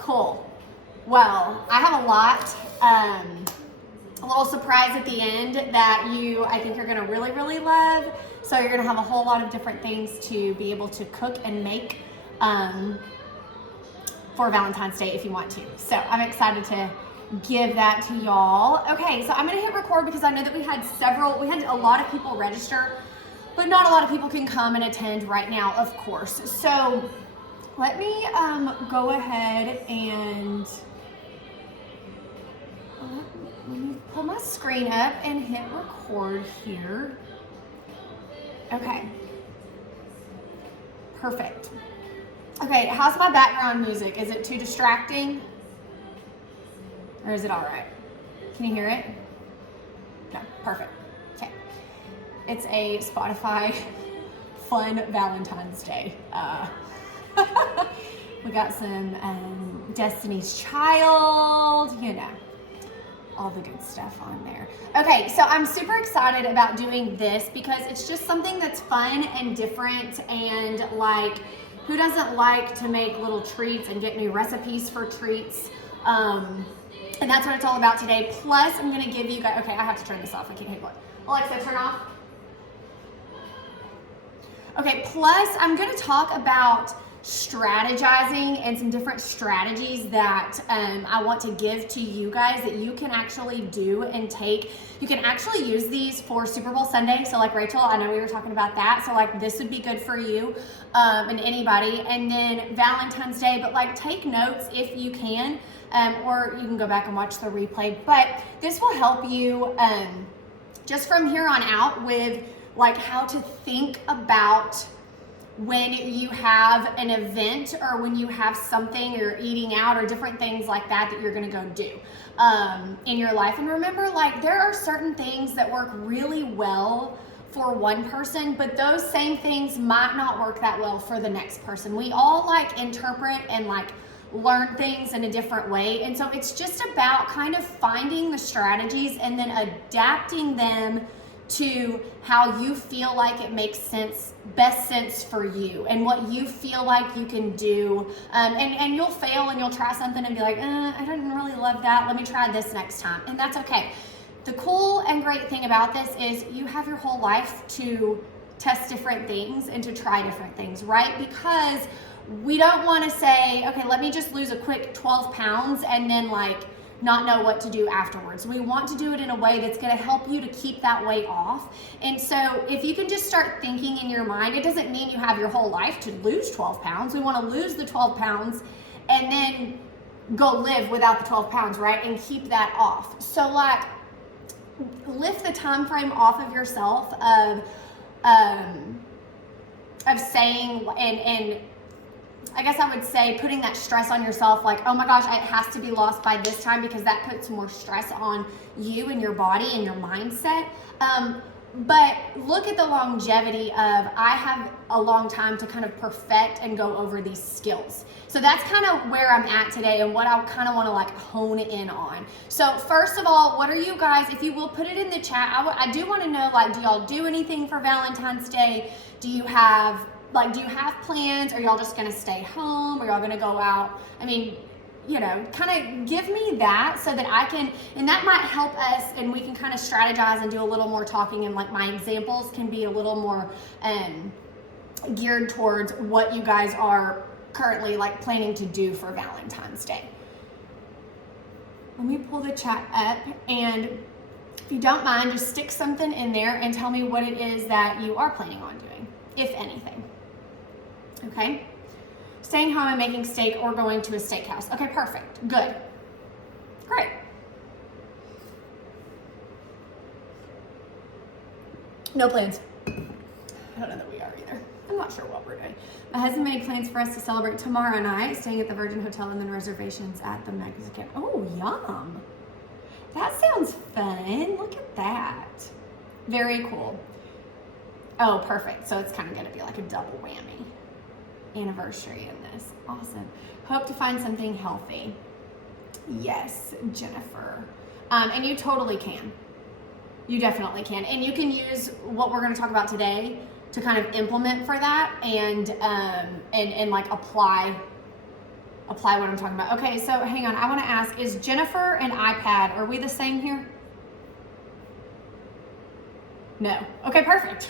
Cool. Well, I have a lot. A little surprise at the end that I think you're gonna really, really love. So you're gonna have a whole lot of different things to be able to cook and make for Valentine's Day if you want to. So I'm excited to give that to y'all. Okay, so I'm gonna hit record because I know that we had a lot of people register, but not a lot of people can come and attend right now, of course. So let me go ahead and let me pull my screen up and hit record here. Okay. Perfect. Okay, how's my background music? Is it too distracting? Or is it all right? Can you hear it? No, perfect. Okay. It's a Spotify fun Valentine's Day. We got some Destiny's Child, you know, all the good stuff on there. Okay, so I'm super excited about doing this because it's just something that's fun and different, and like, who doesn't like to make little treats and get new recipes for treats? And that's what it's all about today. Plus, I'm gonna give you guys, okay, I have to turn this off, I can't hit what. Alexa, turn off. Okay, plus I'm gonna talk about strategizing and some different strategies that I want to give to you guys that you can actually do and take. You can actually use these for Super Bowl Sunday. So like Rachel, I know we were talking about that. So like this would be good for you and anybody. And then Valentine's Day, but like take notes if you can, or you can go back and watch the replay. But this will help you just from here on out with like how to think about when you have an event or when you have something, or you're eating out or different things like that you're gonna go do in your life. And remember, like, there are certain things that work really well for one person, but those same things might not work that well for the next person. We all like interpret and like learn things in a different way. And so it's just about kind of finding the strategies and then adapting them to how you feel like it makes sense, best sense for you, and what you feel like you can do. And you'll fail and you'll try something and be like, I didn't really love that. Let me try this next time. And that's okay. The cool and great thing about this is you have your whole life to test different things and to try different things, right? Because we don't want to say, okay, let me just lose a quick 12 pounds and then like not know what to do afterwards. We want to do it in a way that's going to help you to keep that weight off. And so if you can just start thinking in your mind, it doesn't mean you have your whole life to lose 12 pounds. We want to lose the 12 pounds and then go live without the 12 pounds, right? And keep that off. So like lift the time frame off of yourself of saying, and I guess I would say putting that stress on yourself, like, oh my gosh, it has to be lost by this time, because that puts more stress on you and your body and your mindset. But look at the longevity of, I have a long time to kind of perfect and go over these skills. So that's kind of where I'm at today and what I kind of want to like hone in on. So first of all, what are you guys, if you will put it in the chat, I do want to know, like, do y'all do anything for Valentine's Day? Do you have plans? Are y'all just gonna stay home? Are y'all gonna go out? I mean, you know, kind of give me that so that I can, and that might help us, and we can kind of strategize and do a little more talking, and like my examples can be a little more geared towards what you guys are currently like planning to do for Valentine's Day. Let me pull the chat up, and if you don't mind, just stick something in there and tell me what it is that you are planning on doing, if anything. Okay, staying home and making steak or going to a steakhouse. Okay, perfect, good, great. No plans. I don't know that we are either. I'm not sure what we're doing. My husband made plans for us to celebrate tomorrow night, staying at the Virgin Hotel and then reservations at the Mexican. Oh, yum. That sounds fun. Look at that. Very cool. Oh, perfect. So it's kind of going to be like a double whammy. Anniversary in this. Awesome. Hope to find something healthy. Yes, Jennifer. And you totally can. You definitely can. And you can use what we're going to talk about today to kind of implement for that and like apply apply what I'm talking about. Okay, so hang on. I want to ask, is Jennifer and iPad, are we the same here? No. Okay, perfect.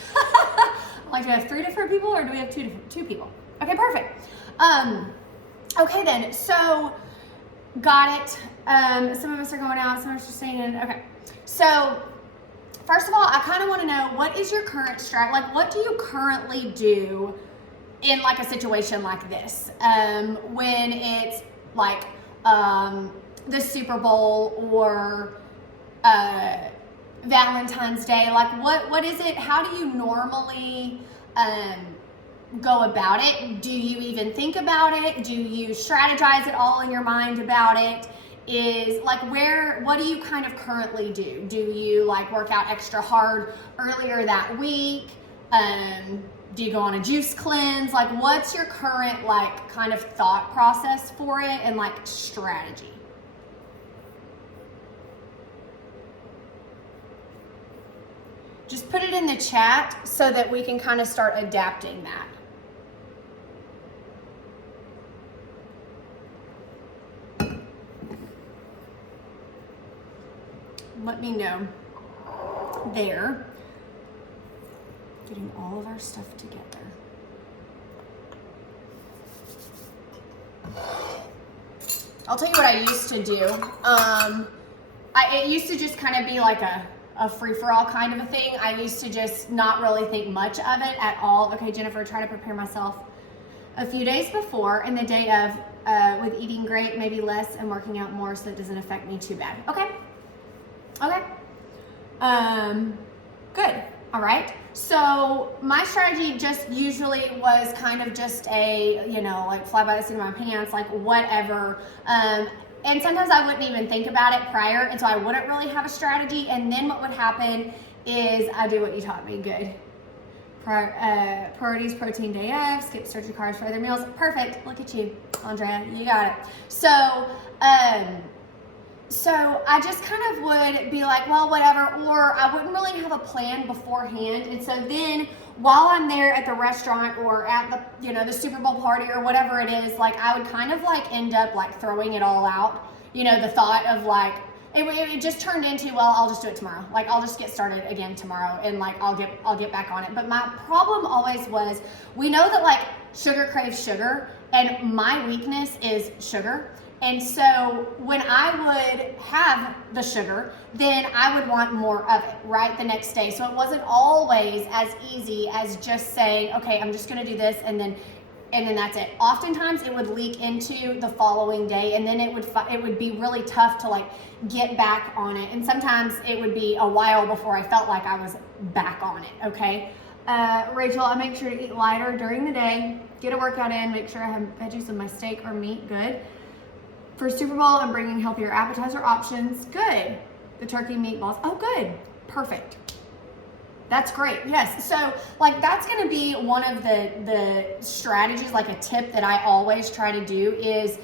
Like, do we have 3 different people or do we have two people? Okay, perfect. Okay then, so got it. Some of us are going out, some of us are staying in. Okay, so first of all, I kind of want to know, what is your current strat? Like, what do you currently do in like a situation like this? When it's like the Super Bowl or Valentine's Day, like what is it? How do you normally go about it? Do you even think about it? Do you strategize it all in your mind about it? Is like, what do you kind of currently do? Do you like work out extra hard earlier that week? Do you go on a juice cleanse? Like, what's your current like kind of thought process for it and like strategy? Just put it in the chat so that we can kind of start adapting that. Let me know there. Getting all of our stuff together. I'll tell you what I used to do. It used to just kind of be like a free-for-all kind of a thing. I used to just not really think much of it at all. Okay, Jennifer, try to prepare myself a few days before and the day of with eating great, maybe less, and working out more so it doesn't affect me too bad. Okay. Okay. Good. All right. So my strategy just usually was kind of just a, like fly by the seat of my pants, like whatever. And sometimes I wouldn't even think about it prior, and so I wouldn't really have a strategy. And then what would happen is I do what you taught me. Good. Priorities, protein day of, skip surgery carbs for other meals. Perfect. Look at you, Andrea. You got it. So I just kind of would be like, well, whatever, or I wouldn't really have a plan beforehand. And so then while I'm there at the restaurant or at the, the Super Bowl party or whatever it is, like I would kind of like end up like throwing it all out. The thought of like, it just turned into, well, I'll just do it tomorrow. Like I'll just get started again tomorrow and like I'll get back on it. But my problem always was, we know that like sugar craves sugar and my weakness is sugar. And so when I would have the sugar, then I would want more of it, right, the next day. So it wasn't always as easy as just saying, okay, I'm just gonna do this and then that's it. Oftentimes it would leak into the following day, and then it would be really tough to like get back on it. And sometimes it would be a while before I felt like I was back on it, okay? Rachel, I make sure to eat lighter during the day, get a workout in, make sure I have veggies with my steak or meat, good. For Super Bowl, I'm bringing healthier appetizer options. Good. The turkey meatballs. Oh, good. Perfect. That's great. Yes. So like that's going to be one of the strategies, like a tip that I always try to do is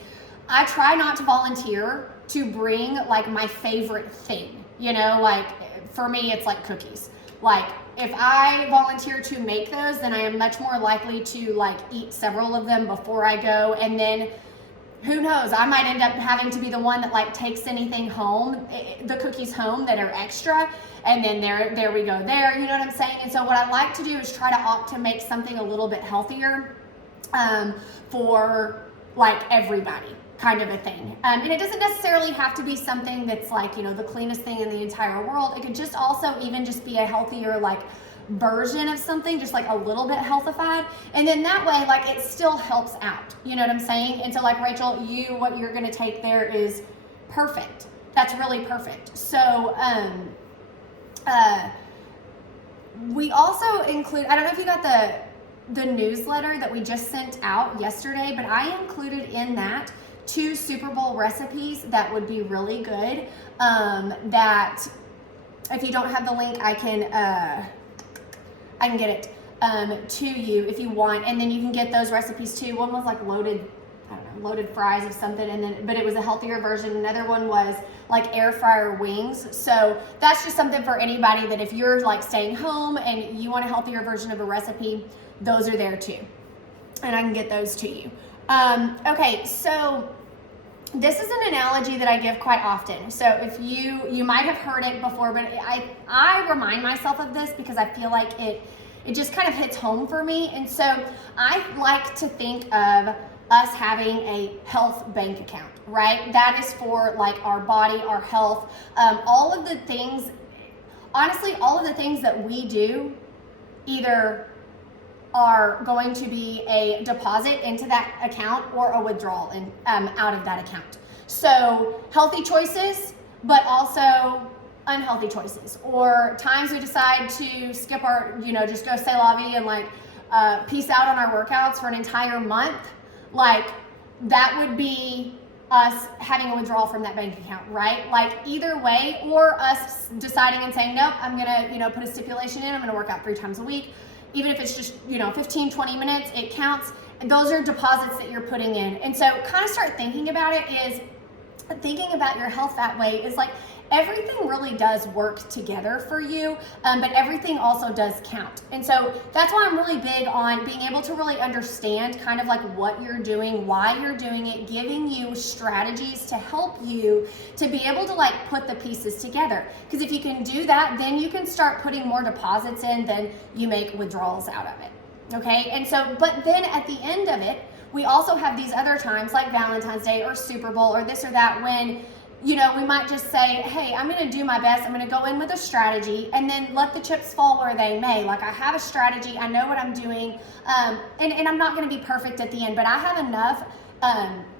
I try not to volunteer to bring like my favorite thing. Like for me, it's like cookies. Like if I volunteer to make those, then I am much more likely to like eat several of them before I go. And then who knows, I might end up having to be the one that like takes anything home, the cookies home that are extra, and then there we go there, you know what I'm saying? And so what I like to do is try to opt to make something a little bit healthier for like everybody, kind of a thing. And it doesn't necessarily have to be something that's like, the cleanest thing in the entire world. It could just also even just be a healthier like version of something, just like a little bit healthified, and then that way like it still helps out, you know what I'm saying? And so like Rachel, what you're going to take there is perfect. That's really perfect. So we also include, I don't know if you got the newsletter that we just sent out yesterday, but I included in that 2 Super Bowl recipes that would be really good, that if you don't have the link, I can get it to you if you want, and then you can get those recipes too. One was like loaded fries of something, but it was a healthier version. Another one was like air fryer wings. So that's just something for anybody that if you're like staying home and you want a healthier version of a recipe, those are there too, and I can get those to you. Okay, so this is an analogy that I give quite often. So if you might have heard it before, but I remind myself of this because I feel like it just kind of hits home for me. And so I like to think of us having a health bank account, right? That is for like our body, our health, all of the things, honestly, all of the things that we do either are going to be a deposit into that account or a withdrawal out of that account. So healthy choices, but also unhealthy choices, or times we decide to skip our, just go say la vie and like peace out on our workouts for an entire month. Like that would be us having a withdrawal from that bank account, right? Like either way, or us deciding and saying, nope, I'm gonna, put a stipulation in, I'm gonna work out 3 times a week. Even if it's just, 15, 20 minutes, it counts. Those are deposits that you're putting in. And so kind of start thinking about it is, thinking about your health that way is like everything really does work together for you, but everything also does count. And so that's why I'm really big on being able to really understand kind of like what you're doing, why you're doing it, giving you strategies to help you to be able to like put the pieces together. Because if you can do that, then you can start putting more deposits in than you make withdrawals out of it. Okay, and so, but then at the end of it, we also have these other times like Valentine's Day or Super Bowl or this or that when we might just say, hey, I'm going to do my best. I'm going to go in with a strategy and then let the chips fall where they may. Like I have a strategy. I know what I'm doing. And I'm not going to be perfect at the end, but I have enough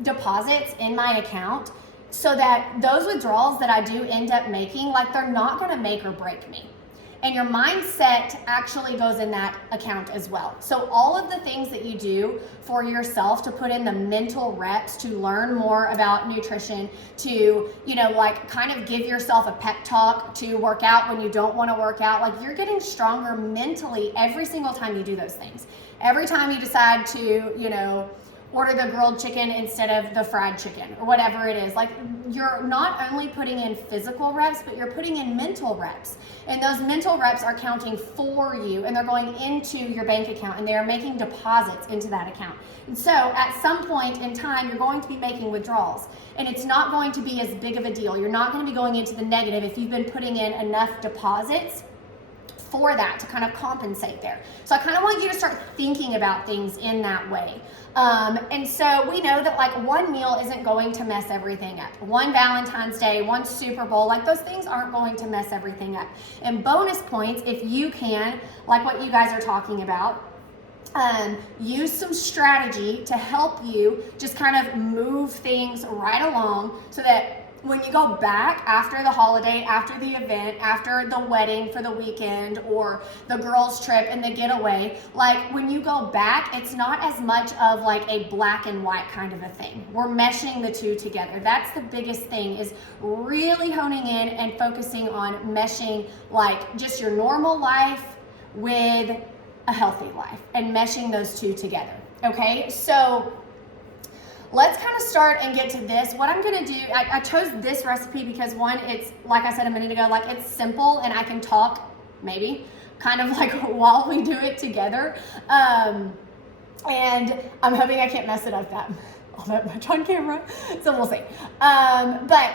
deposits in my account so that those withdrawals that I do end up making, like they're not going to make or break me. And your mindset actually goes in that account as well. So all of the things that you do for yourself to put in the mental reps to learn more about nutrition, to, like kind of give yourself a pep talk to work out when you don't want to work out, like you're getting stronger mentally every single time you do those things. Every time you decide to, order the grilled chicken instead of the fried chicken or whatever it is. Like you're not only putting in physical reps, but you're putting in mental reps. And those mental reps are counting for you and they're going into your bank account and they are making deposits into that account. And so at some point in time, you're going to be making withdrawals and it's not going to be as big of a deal. You're not going to be going into the negative if you've been putting in enough deposits for that to kind of compensate there. So I kind of want you to start thinking about things in that way. And so we know that like one meal isn't going to mess everything up. One Valentine's Day, one Super Bowl, like those things aren't going to mess everything up. And bonus points, if you can, like what you guys are talking about, use some strategy to help you just kind of move things right along so that when you go back after the holiday, after the event, after the wedding for the weekend or the girls' trip and the getaway, like when you go back, it's not as much of like a black and white kind of a thing. We're meshing the two together. That's the biggest thing, is really honing in and focusing on meshing like just your normal life with a healthy life and meshing those two together. Okay, so let's kind of start and get to this. What I'm gonna do, I chose this recipe because one, it's like I said a minute ago, like it's simple and I can talk maybe kind of like while we do it together. And I'm hoping I can't mess it up all that much on camera, so we'll see. But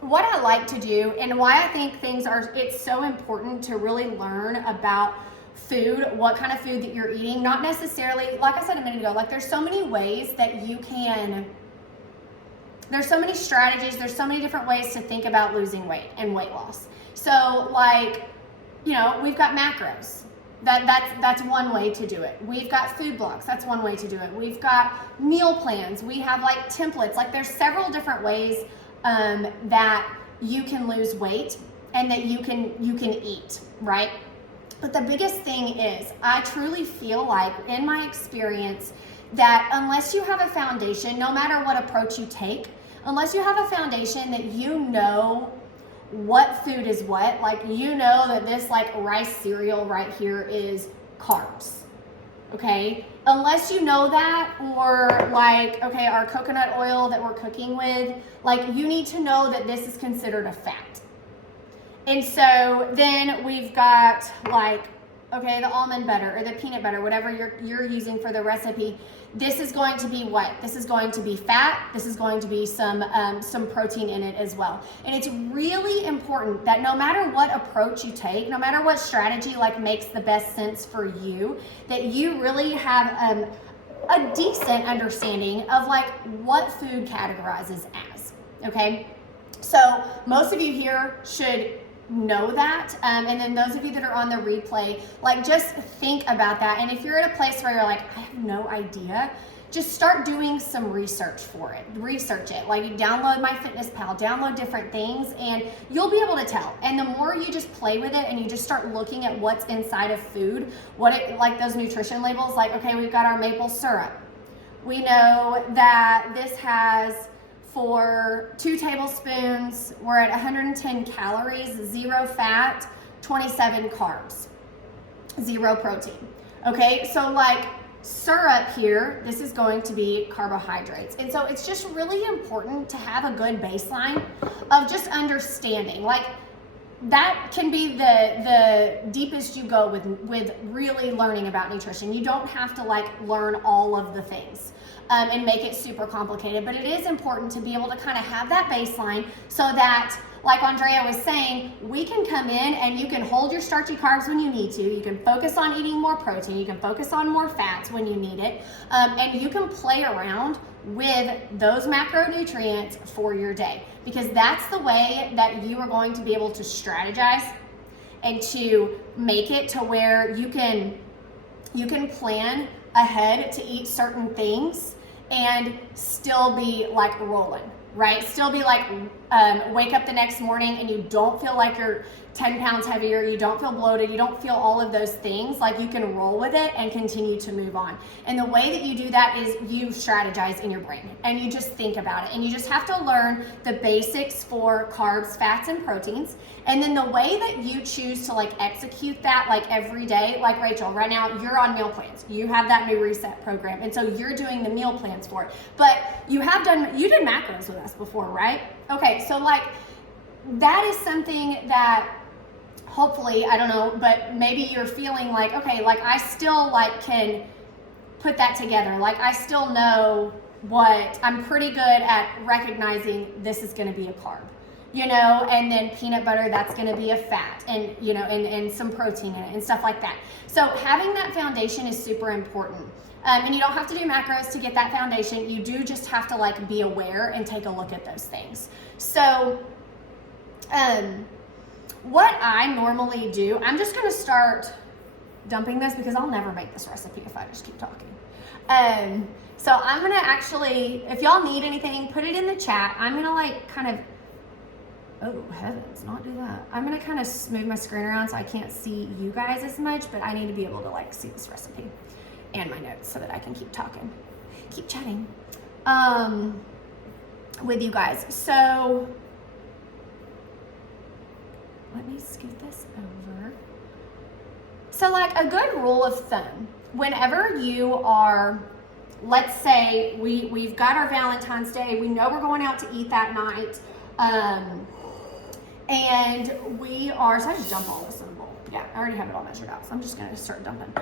what I like to do and why I think it's so important to really learn about food, what kind of food that you're eating, not necessarily, like I said a minute ago, like there's so many ways that you can, there's so many strategies, there's so many different ways to think about losing weight and weight loss. So like, we've got macros. That's one way to do it. We've got food blocks. That's one way to do it. We've got meal plans. We have like templates. Like there's several different ways that you can lose weight and that you can eat, right? But the biggest thing is, I truly feel like, in my experience, that unless you have a foundation, no matter what approach you take, unless you have a foundation that you know what food is what, like you know that this like rice cereal right here is carbs, okay? Unless you know that, or like, okay, our coconut oil that we're cooking with, like you need to know that this is considered a fat. And so then we've got like okay, the almond butter or the peanut butter, whatever you're using for the recipe, this is going to be what? This is going to be fat. This is going to be some protein in it as well. And it's really important that no matter what approach you take, no matter what strategy like makes the best sense for you, that you really have a decent understanding of like what food categorizes as, okay? So most of you here should know that, and then those of you that are on the replay, like just think about that. And if you're at a place where you're like, I have no idea, just start doing some research for it. Research it. Like, you download MyFitnessPal, download different things, and you'll be able to tell. And the more you just play with it and you just start looking at what's inside of food, like those nutrition labels, like, okay, we've got our maple syrup. We know that this has, for 2 tablespoons, we're at 110 calories, 0 fat, 27 carbs, 0 protein. Okay, so like syrup here, this is going to be carbohydrates. And so it's just really important to have a good baseline of just understanding. Like, that can be the deepest you go with really learning about nutrition. You don't have to like learn all of the things and make it super complicated, but it is important to be able to kind of have that baseline so that, like Andrea was saying, we can come in and you can hold your starchy carbs when you need to. You can focus on eating more protein. You can focus on more fats when you need it. And you can play around with those macronutrients for your day, because that's the way that you are going to be able to strategize and to make it to where you can plan ahead to eat certain things and still be like rolling, right? Still be like, wake up the next morning and you don't feel like you're 10 pounds heavier, you don't feel bloated, you don't feel all of those things. Like, you can roll with it and continue to move on. And the way that you do that is you strategize in your brain and you just think about it. And you just have to learn the basics for carbs, fats, and proteins. And then the way that you choose to like execute that like every day, like Rachel, right now you're on meal plans. You have that new reset program. And so you're doing the meal plans for it. But you did macros with us before, right? Okay, so like that is something that hopefully, I don't know, but maybe you're feeling like, okay, like I still like can put that together. Like, I still know I'm pretty good at recognizing this is going to be a carb, you know, and then peanut butter, that's going to be a fat, and, you know, and some protein in it and stuff like that. So having that foundation is super important. And you don't have to do macros to get that foundation. You do just have to like be aware and take a look at those things. So, what I normally do, I'm just going to start dumping this because I'll never make this recipe if I just keep talking. So I'm going to actually, if y'all need anything, put it in the chat. I'm going to like kind of, oh heavens, not do that. I'm going to kind of move my screen around so I can't see you guys as much, but I need to be able to like see this recipe and my notes so that I can keep talking, keep chatting with you guys. So let me scoot this over. So like a good rule of thumb, whenever you are, let's say we've got our Valentine's Day, we know we're going out to eat that night, and we are, so I just dump all this in a bowl. Yeah, I already have it all measured out, so I'm just gonna start dumping.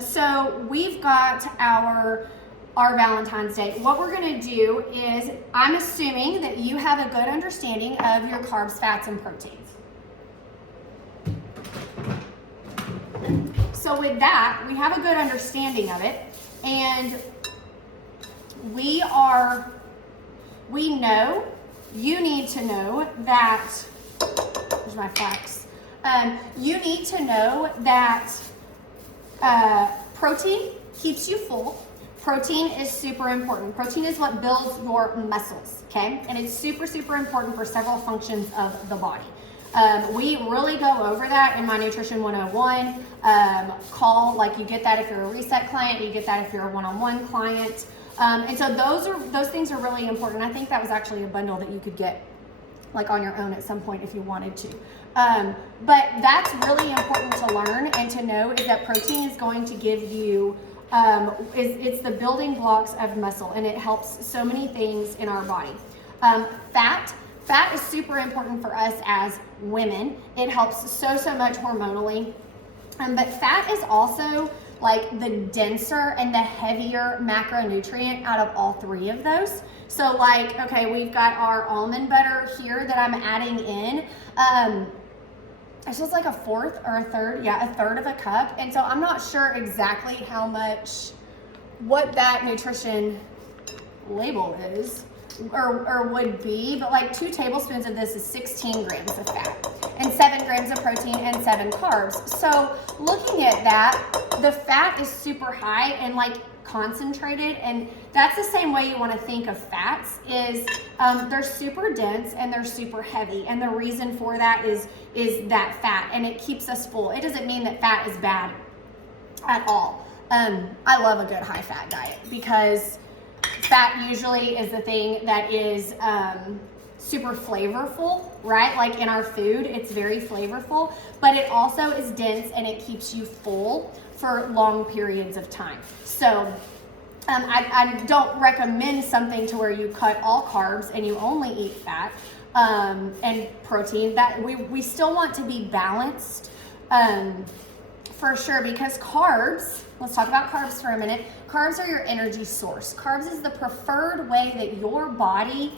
So we've got our Valentine's Day. What we're gonna do is, I'm assuming that you have a good understanding of your carbs, fats, and proteins. So with that, we have a good understanding of it, and we know, you need to know that, here's my facts, you need to know that protein keeps you full. Protein is super important. Protein is what builds your muscles, okay? And it's super, super important for several functions of the body. We really go over that in my Nutrition 101 call. Like, you get that if you're a reset client, you get that if you're a one-on-one client. And so those things are really important. I think that was actually a bundle that you could get like on your own at some point if you wanted to. But that's really important to learn and to know, is that protein is going to give you, it's the building blocks of muscle, and it helps so many things in our body. Fat is super important for us as women. It helps so much hormonally. But fat is also like the denser and the heavier macronutrient out of all three of those. So like, okay, we've got our almond butter here that I'm adding in. It's just like a fourth or a third, yeah, a third of a cup. And so I'm not sure exactly how much, what that nutrition label is or would be, but like 2 tablespoons of this is 16 grams of fat and 7 grams of protein and 7 carbs. So looking at that, the fat is super high and like concentrated, and that's the same way you want to think of fats is they're super dense and they're super heavy, and the reason for that is that fat, and it keeps us full. It doesn't mean that fat is bad at all. I love a good high fat diet because fat usually is the thing that is super flavorful, right? Like in our food, it's very flavorful, but it also is dense and it keeps you full for long periods of time. So I don't recommend something to where you cut all carbs and you only eat fat and protein. That we still want to be balanced for sure, because carbs, let's talk about carbs for a minute. Carbs are your energy source. Carbs is the preferred way that your body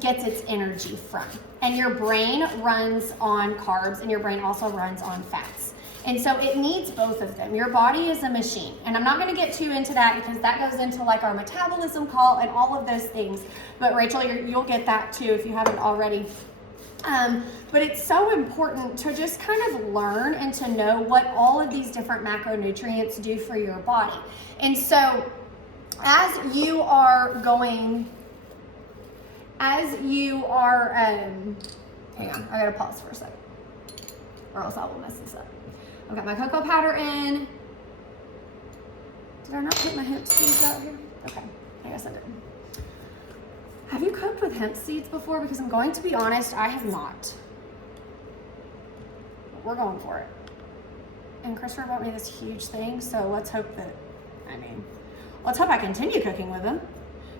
gets its energy from. And your brain runs on carbs, and your brain also runs on fats. And so it needs both of them. Your body is a machine. And I'm not going to get too into that because that goes into like our metabolism call and all of those things. But Rachel, you'll get that too if you haven't already. But it's so important to just kind of learn and to know what all of these different macronutrients do for your body. And so as you are hang on, I gotta pause for a second or else I will mess this up. I've got my cocoa powder in. Did I not put my hemp seeds out here? Okay, I guess I did. Have you cooked with hemp seeds before? Because I'm going to be honest, I have not. But we're going for it. And Christopher bought me this huge thing, so let's hope I continue cooking with them.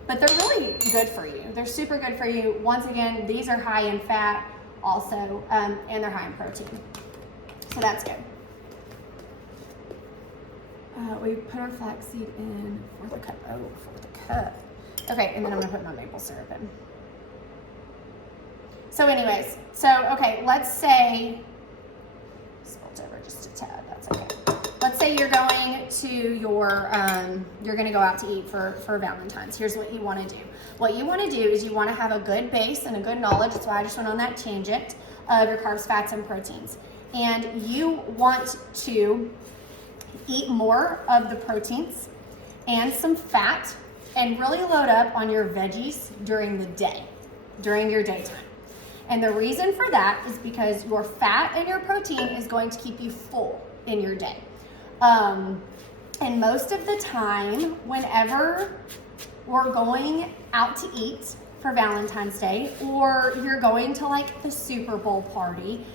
But they're really good for you. They're super good for you. Once again, these are high in fat also, and they're high in protein. So that's good. We put our flaxseed in for the cup. Oh, for the cup. Okay, and then I'm gonna put my maple syrup in. So anyways, okay, let's say, spilled over just a tad, that's okay. Let's say you're going to you're gonna go out to eat for Valentine's. Here's what you wanna do. What you wanna do is you wanna have a good base and a good knowledge, that's why I just went on that tangent, of your carbs, fats, and proteins. And you want to eat more of the proteins and some fat, and really load up on your veggies during the day, during your daytime. And the reason for that is because your fat and your protein is going to keep you full in your day. And most of the time, whenever we're going out to eat for Valentine's Day, or you're going to like the Super Bowl party,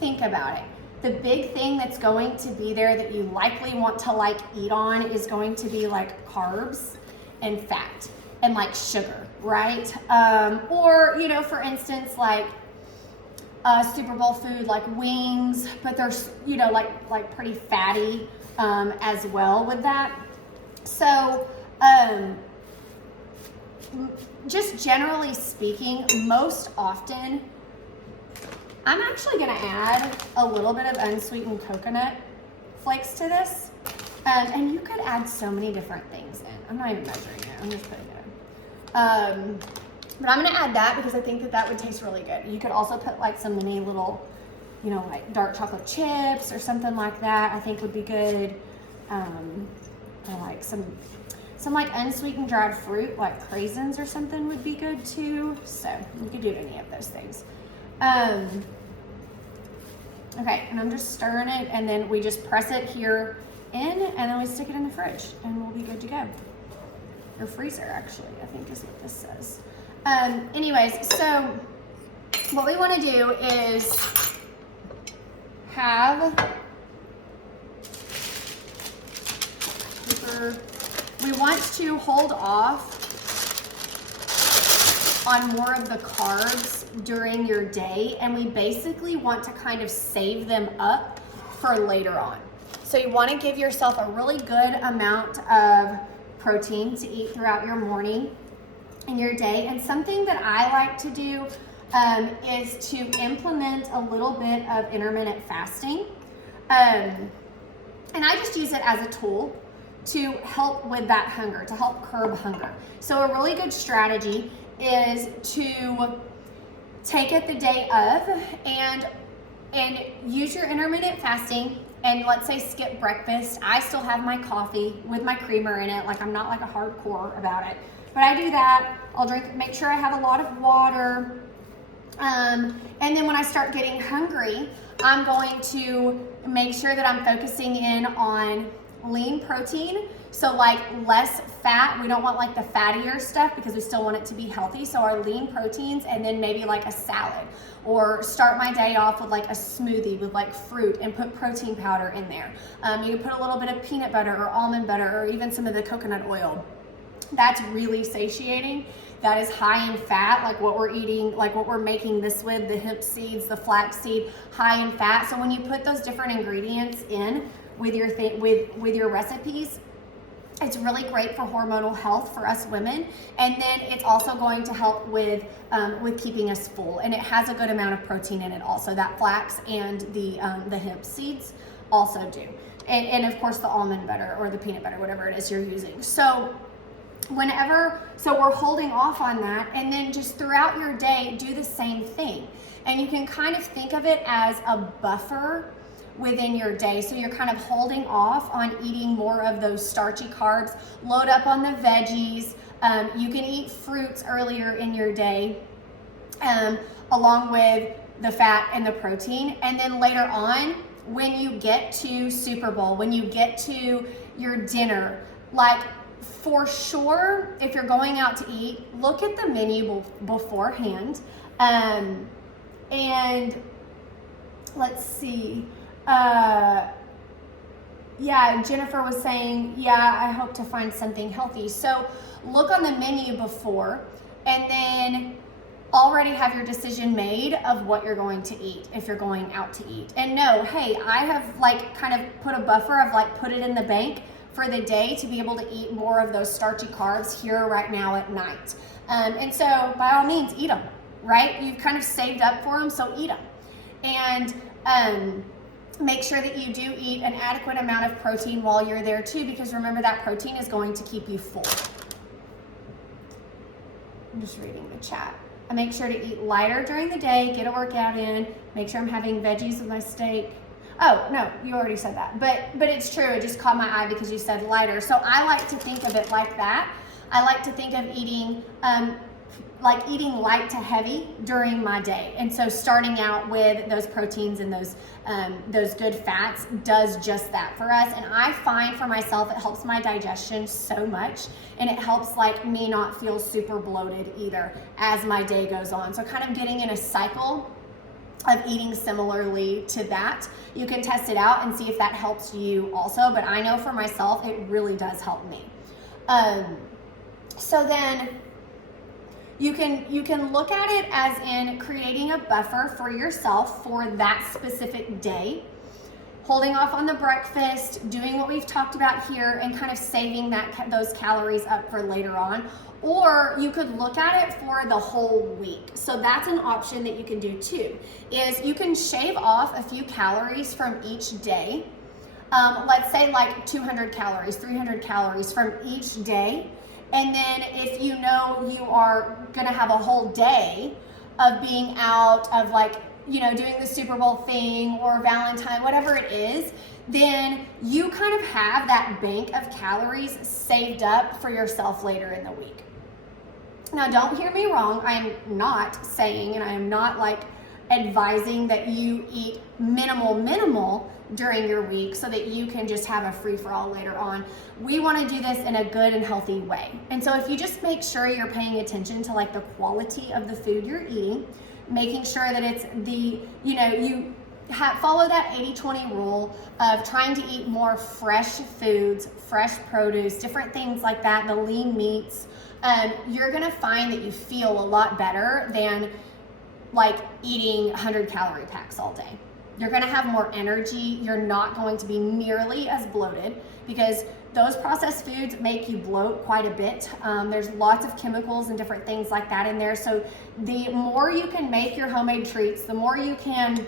think about it. The big thing that's going to be there that you likely want to like eat on is going to be like carbs and fat and like sugar, right? Or, you know, for instance, like Super Bowl food like wings, but there's, you know, like pretty fatty as well with that. So just generally speaking, most often I'm actually gonna add a little bit of unsweetened coconut flakes to this. And you could add so many different things in. I'm not even measuring it, I'm just putting it in. But I'm gonna add that because I think that that would taste really good. You could also put like some mini little, you know, like dark chocolate chips or something like that, I think would be good. Or like some like unsweetened dried fruit, like craisins or something would be good too. So you could do any of those things. Okay, and I'm just stirring it, and then we just press it here in, and then we stick it in the fridge, and we'll be good to go. Or freezer, actually, I think is what this says. Anyways, so what we want to do is we want to hold off on more of the carbs during your day, and we basically want to kind of save them up for later on. So you want to give yourself a really good amount of protein to eat throughout your morning and your day. And something that I like to do is to implement a little bit of intermittent fasting. And I just use it as a tool to help with that hunger, to help curb hunger. So a really good strategy is to take it the day of and use your intermittent fasting, and let's say skip breakfast. I still have my coffee with my creamer in it. Like, I'm not like a hardcore about it, but I do that. I'll make sure I have a lot of water. And then when I start getting hungry, I'm going to make sure that I'm focusing in on lean protein. So like less fat. We don't want like the fattier stuff because we still want it to be healthy. So our lean proteins, and then maybe like a salad, or start my day off with like a smoothie with like fruit and put protein powder in there. You can put a little bit of peanut butter or almond butter or even some of the coconut oil. That's really satiating. That is high in fat, like what we're eating, like what we're making this with, the hemp seeds, the flax seed, high in fat. So when you put those different ingredients in with your with your recipes, it's really great for hormonal health for us women, and then it's also going to help with keeping us full. And it has a good amount of protein in it also. That flax and the hemp seeds also do, and of course the almond butter or the peanut butter, whatever it is you're using. So we're holding off on that, and then just throughout your day do the same thing. And you can kind of think of it as a buffer within your day. So you're kind of holding off on eating more of those starchy carbs. Load up on the veggies. You can eat fruits earlier in your day, along with the fat and the protein. And then later on, when you get to Super Bowl, when you get to your dinner, like, for sure, if you're going out to eat, look at the menu beforehand. And let's see. Yeah, Jennifer was saying, yeah, I hope to find something healthy. So look on the menu before, and then already have your decision made of what you're going to eat if you're going out to eat. And know, hey, I have like kind of put a buffer of like put it in the bank for the day to be able to eat more of those starchy carbs here right now at night. And so by all means, eat them, right? You've kind of saved up for them, so eat them. And make sure that you do eat an adequate amount of protein while you're there too, because remember that protein is going to keep you full. I'm just reading the chat. I make sure to eat lighter during the day, get a workout in, make sure I'm having veggies with my steak. Oh, no, you already said that, but it's true. It just caught my eye because you said lighter. So I like to think of it like that. I like to think of eating, like eating light to heavy during my day. And so starting out with those proteins and those good fats does just that for us. And I find for myself, it helps my digestion so much, and it helps like me not feel super bloated either as my day goes on. So kind of getting in a cycle of eating similarly to that. You can test it out and see if that helps you also, but I know for myself, it really does help me. So then you can look at it as in creating a buffer for yourself for that specific day, holding off on the breakfast, doing what we've talked about here, and kind of saving those calories up for later on. Or you could look at it for the whole week. So that's an option that you can do too, is you can shave off a few calories from each day. Let's say like 200 calories, 300 calories from each day. And then if you know you are gonna have a whole day of being out of like, you know, doing the Super Bowl thing or Valentine, whatever it is, then you kind of have that bank of calories saved up for yourself later in the week. Now, don't hear me wrong. I'm not saying, and I am not like advising that you eat minimal during your week so that you can just have a free-for-all later on. We want to do this in a good and healthy way. And so if you just make sure you're paying attention to like the quality of the food you're eating, making sure that it's the, you know, you follow that 80-20 rule of trying to eat more fresh foods, fresh produce, different things like that, the lean meats, you're gonna find that you feel a lot better than like eating 100 calorie packs all day. You're gonna have more energy. You're not going to be nearly as bloated because those processed foods make you bloat quite a bit. There's lots of chemicals and different things like that in there. So the more you can make your homemade treats, the more you can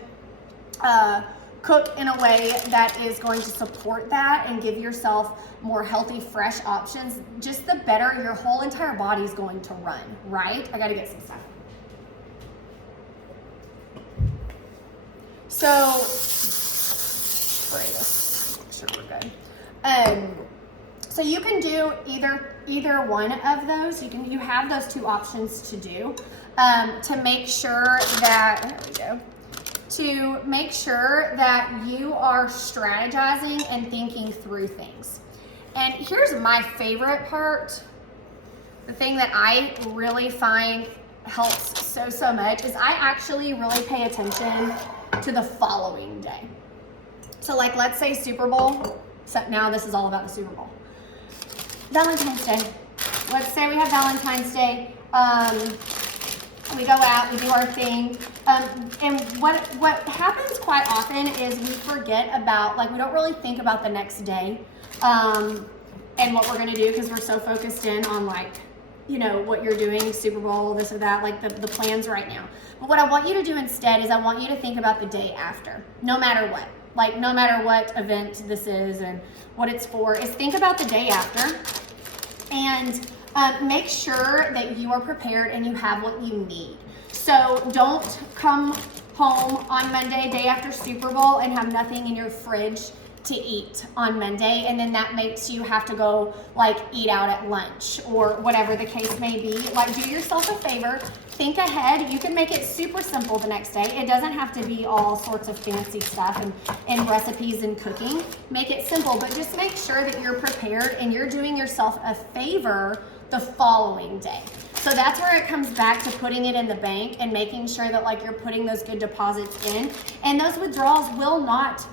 cook in a way that is going to support that and give yourself more healthy, fresh options, just the better your whole entire body is going to run, right? I gotta get some stuff. So, spray this, make sure we're good. So you can do either one of those. You have those two options to do to make sure that, there we go, to make sure that you are strategizing and thinking through things. And here's my favorite part. The thing that I really find helps so much is I actually really pay attention to the following day. So like, let's say Super Bowl, except now this is all about the Super Bowl. Valentine's Day. Let's say we have Valentine's Day. We go out, we do our thing. And what happens quite often is we forget about, like, we don't really think about the next day and what we're gonna do because we're so focused in on, like, you know, what you're doing, Super Bowl, this or that, like the plans right now. But what I want you to do instead is I want you to think about the day after, no matter what. Like, no matter what event this is and what it's for, is think about the day after and make sure that you are prepared and you have what you need. So don't come home on Monday, day after Super Bowl, and have nothing in your fridge to eat on Monday, and then that makes you have to go like eat out at lunch or whatever the case may be. Like, do yourself a favor, think ahead. You can make it super simple the next day. It doesn't have to be all sorts of fancy stuff and recipes and cooking. Make it simple, but just make sure that you're prepared and you're doing yourself a favor the following day. So that's where it comes back to putting it in the bank and making sure that, like, you're putting those good deposits in, and those withdrawals will not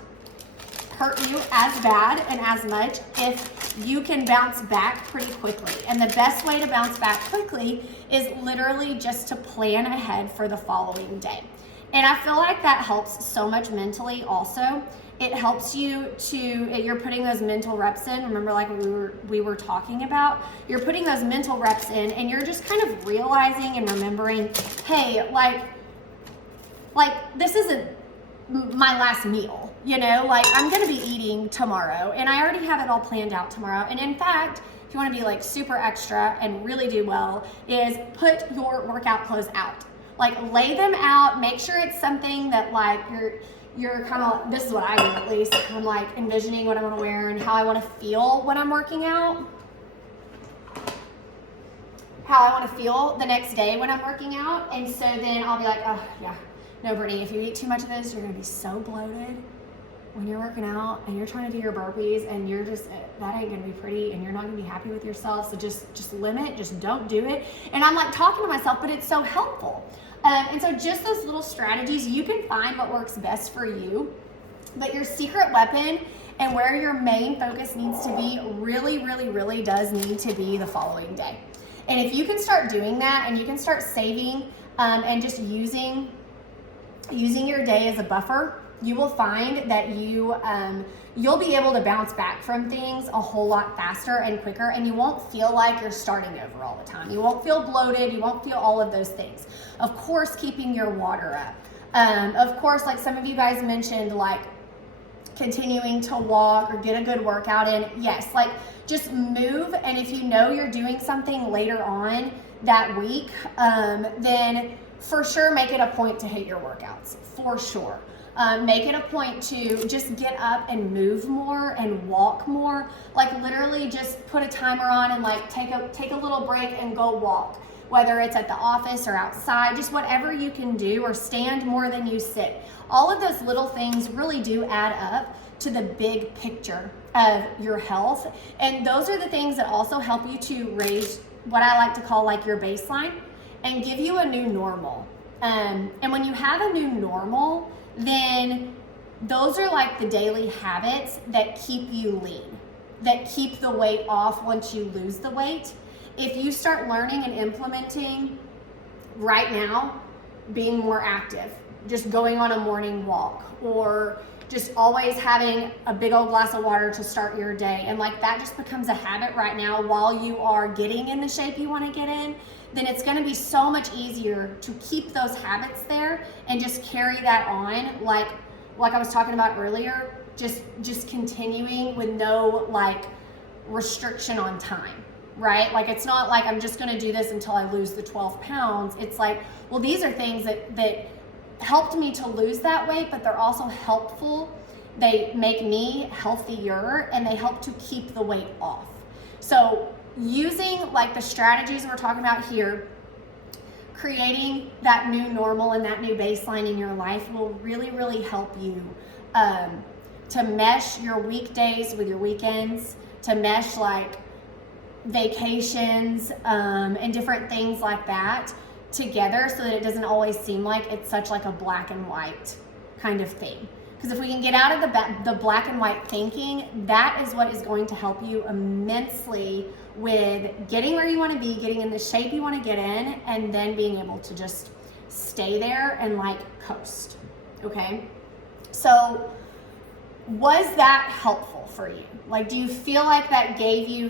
hurt you as bad and as much if you can bounce back pretty quickly. And the best way to bounce back quickly is literally just to plan ahead for the following day. And I feel like that helps so much mentally also. It helps you to, you're putting those mental reps in. Remember, like we were talking about, you're putting those mental reps in and you're just kind of realizing and remembering, hey, like this isn't my last meal, you know, like I'm gonna be eating tomorrow and I already have it all planned out tomorrow. And in fact, if you wanna be like super extra and really do well, is put your workout clothes out. Like, lay them out, make sure it's something that, like, you're kind of, this is what I do at least, I'm like envisioning what I wanna wear and how I wanna feel when I'm working out. How I wanna feel the next day when I'm working out. And so then I'll be like, oh yeah, no, Brittany, if you eat too much of this, you're gonna be so bloated when you're working out and you're trying to do your burpees and you're just, that ain't gonna be pretty and you're not gonna be happy with yourself. So just limit, just don't do it. And I'm like talking to myself, but it's so helpful. And so just those little strategies, you can find what works best for you, but your secret weapon and where your main focus needs to be really does need to be the following day. And if you can start doing that and you can start saving and just using your day as a buffer, you will find that you'll be able to bounce back from things a whole lot faster and quicker, and you won't feel like you're starting over all the time. You won't feel bloated, you won't feel all of those things. Of course, keeping your water up. Of course, like some of you guys mentioned, like continuing to walk or get a good workout in. Yes, like just move, and if you know you're doing something later on that week, then for sure make it a point to hit your workouts, for sure. Make it a point to just get up and move more and walk more. Like literally just put a timer on and like take a little break and go walk. Whether it's at the office or outside, just whatever you can do, or stand more than you sit. All of those little things really do add up to the big picture of your health. And those are the things that also help you to raise what I like to call like your baseline and give you a new normal. And when you have a new normal, then those are like the daily habits that keep you lean, that keep the weight off once you lose the weight. If you start learning and implementing right now, being more active, just going on a morning walk, or just always having a big old glass of water to start your day. And like that just becomes a habit right now while you are getting in the shape you want to get in, then it's going to be so much easier to keep those habits there and just carry that on. Like I was talking about earlier, just continuing with no like restriction on time, right? Like it's not like I'm just going to do this until I lose the 12 pounds. It's like, well, these are things that helped me to lose that weight, but they're also helpful. They make me healthier and they help to keep the weight off. So using like the strategies we're talking about here, creating that new normal and that new baseline in your life will really, really help you to mesh your weekdays with your weekends, to mesh like vacations and different things like that together, so that it doesn't always seem like it's such like a black and white kind of thing. Because if we can get out of the black and white thinking, that is what is going to help you immensely with getting where you want to be, getting in the shape you want to get in, and then being able to just stay there and like coast. Okay, so was that helpful for you? Like, do you feel like that gave you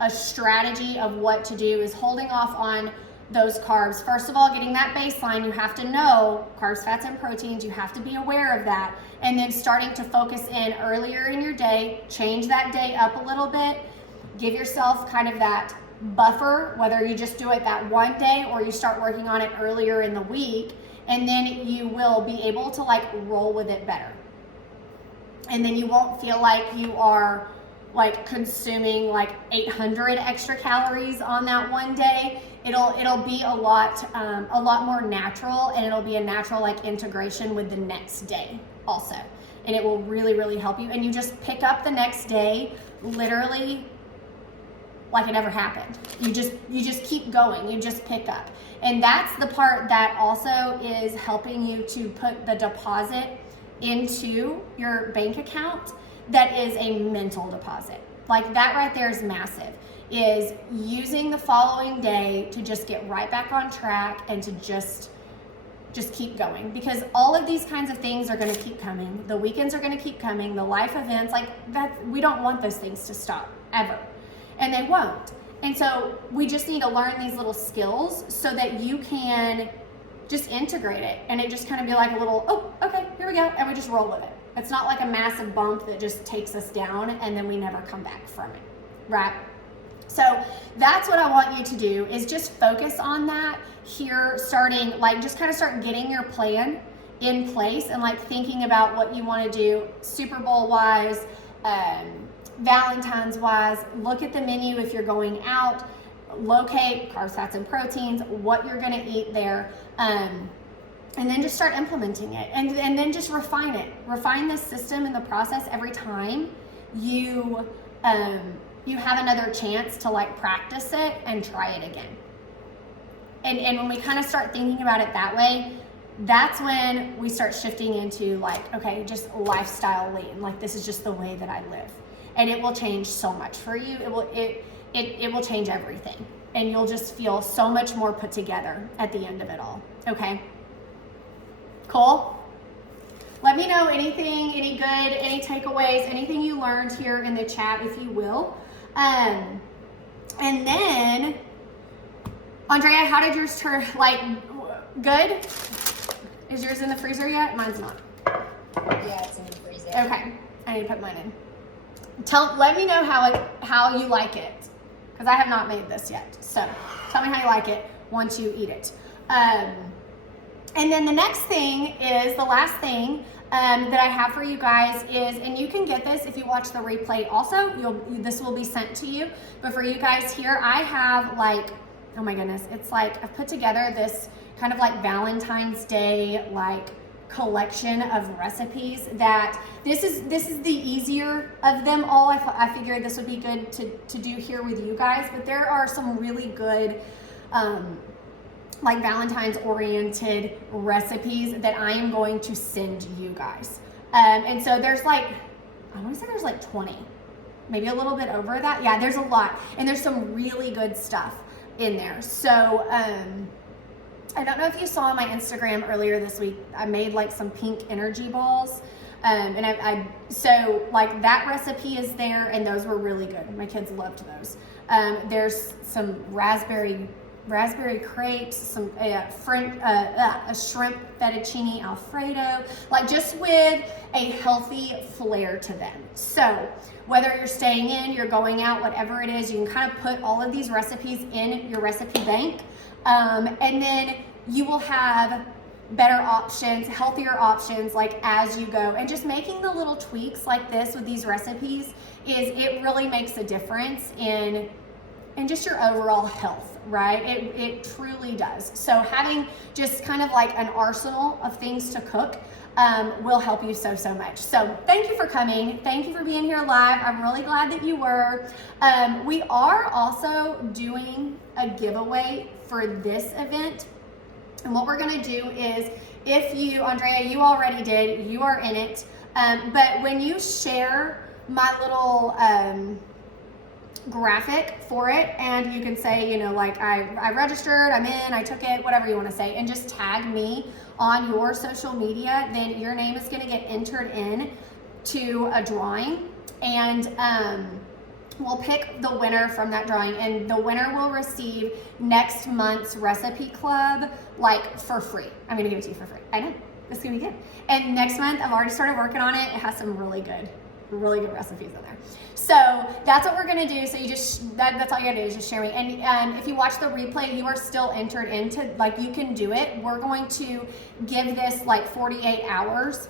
a strategy of what to do? Is holding off on those carbs. First of all, getting that baseline, you have to know carbs, fats, and proteins. You have to be aware of that. And then starting to focus in earlier in your day, change that day up a little bit. Give yourself kind of that buffer, whether you just do it that one day or you start working on it earlier in the week, and then you will be able to like roll with it better. And then you won't feel like you are like consuming like 800 extra calories on that one day. It'll be a lot more natural, and it'll be a natural like integration with the next day also. And it will really, really help you. And you just pick up the next day literally like it never happened. You just keep going. You just pick up. And that's the part that also is helping you to put the deposit into your bank account. That is a mental deposit. Like that right there is massive. Is using the following day to just get right back on track and to just keep going, because all of these kinds of things are going to keep coming. The weekends are going to keep coming. The life events, like that, we don't want those things to stop ever, and they won't. And so we just need to learn these little skills so that you can just integrate it, and it just kind of be like a little, oh, okay, here we go, and we just roll with it. It's not like a massive bump that just takes us down and then we never come back from it, right? So that's what I want you to do, is just focus on that here, starting like just kind of start getting your plan in place and like thinking about what you want to do Super Bowl wise, Valentine's wise. Look at the menu if you're going out, locate carbs, fats, and proteins, what you're going to eat there, and then just start implementing it, and then just refine it. Refine this system and the process every time you have another chance to like practice it and try it again. And when we kind of start thinking about it that way, that's when we start shifting into like, okay, just lifestyle lean. Like this is just the way that I live. And it will change so much for you. It will change everything. And you'll just feel so much more put together at the end of it all. Okay? Cool? Let me know anything, any good, any takeaways, anything you learned here in the chat, if you will. And then, Andrea, how did yours turn? Like, good? Is yours in the freezer yet? Mine's not. Yeah, it's in the freezer. Okay, I need to put mine in. Let me know how you like it, because I have not made this yet. So tell me how you like it once you eat it. And then the next thing is, the last thing that I have for you guys is, and you can get this if you watch the replay also, this will be sent to you. But for you guys here, I have like, oh my goodness, it's like I've put together this kind of like Valentine's Day like collection of recipes that this is the easier of them all. I figured this would be good to do here with you guys, but there are some really good like Valentine's oriented recipes that I am going to send you guys. And so there's like, I want to say there's like 20, maybe a little bit over that. Yeah, there's a lot. And there's some really good stuff in there. So I don't know if you saw on my Instagram earlier this week, I made like some pink energy balls. And so like that recipe is there, and those were really good. My kids loved those. There's some raspberry crepes, some a shrimp fettuccine alfredo, like just with a healthy flair to them. So whether you're staying in, you're going out, whatever it is, you can kind of put all of these recipes in your recipe bank, and then you will have better options, healthier options, like as you go. And just making the little tweaks like this with these recipes it really makes a difference in just your overall health, right? It truly does. So having just kind of like an arsenal of things to cook will help you so much. So thank you for coming. Thank you for being here live. I'm really glad that you were. We are also doing a giveaway for this event. And what we're gonna do is, if you, Andrea, you already did, you are in it, but when you share my little graphic for it, and you can say, you know, like I registered, I'm in, I took it, whatever you wanna say, and just tag me on your social media, then your name is gonna get entered in to a drawing, and we'll pick the winner from that drawing, and the winner will receive next month's recipe club, like for free. I'm gonna give it to you for free. I know, it's gonna be good. And next month, I've already started working on it. It has some really good recipes in there. So that's what we're gonna do. So you just, that's all you gotta do is just share me. And if you watch the replay, you are still entered into, like you can do it. We're going to give this like 48 hours,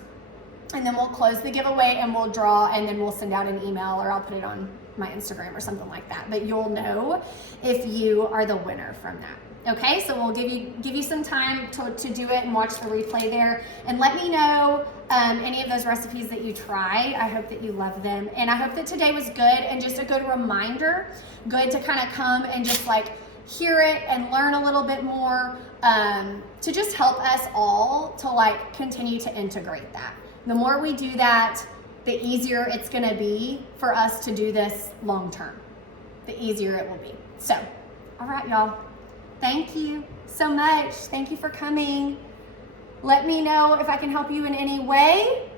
and then we'll close the giveaway and we'll draw, and then we'll send out an email, or I'll put it on my Instagram or something like that. But you'll know if you are the winner from that. Okay, so we'll give you some time to do it and watch the replay there, and let me know any of those recipes that you try. I hope that you love them, and I hope that today was good and just a good reminder, good to kind of come and just like hear it and learn a little bit more, to just help us all to like continue to integrate that. The more we do that, the easier it's gonna be for us to do this long term. The easier it will be. So, all right, y'all. Thank you so much. Thank you for coming. Let me know if I can help you in any way.